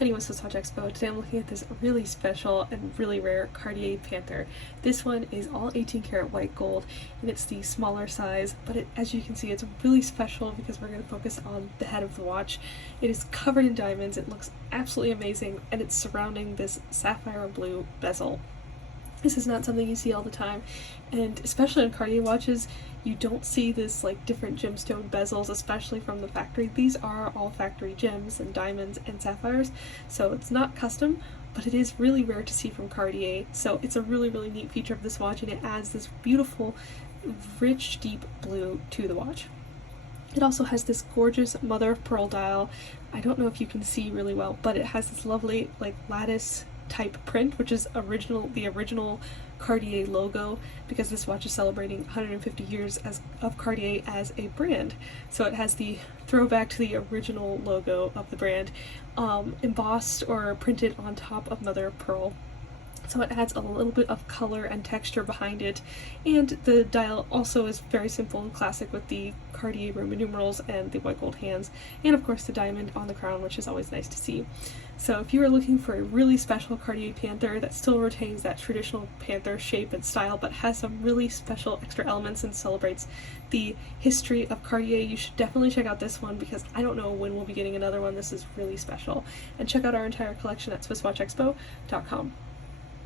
My name is SwissWatchExpo. Today I'm looking at this really special and really rare Cartier Panther. This one is all 18 karat white gold and it's the smaller size, but as you can see it's really special because we're going to focus on the head of the watch. It is covered in diamonds, it looks absolutely amazing, and it's surrounding this sapphire blue bezel. This is not something you see all the time, and especially on Cartier watches, you don't see this like different gemstone bezels, especially from the factory. These are all factory gems and diamonds and sapphires, so it's not custom, but it is really rare to see from Cartier. So it's a really neat feature of this watch, and it adds this beautiful, rich, deep blue to the watch. It also has this gorgeous mother of pearl dial. I don't know if you can see really well, but it has this lovely like lattice type print, which is the original Cartier logo, because this watch is celebrating 150 years of Cartier as a brand. So it has the throwback to the original logo of the brand embossed or printed on top of mother of pearl. So it adds a little bit of color and texture behind it, and the dial also is very simple and classic with the Cartier Roman numerals and the white gold hands, and of course the diamond on the crown, which is always nice to see. So if you are looking for a really special Cartier Panther that still retains that traditional Panther shape and style but has some really special extra elements and celebrates the history of Cartier, you should definitely check out this one, because I don't know when we'll be getting another one. This is really special. And check out our entire collection at SwissWatchExpo.com.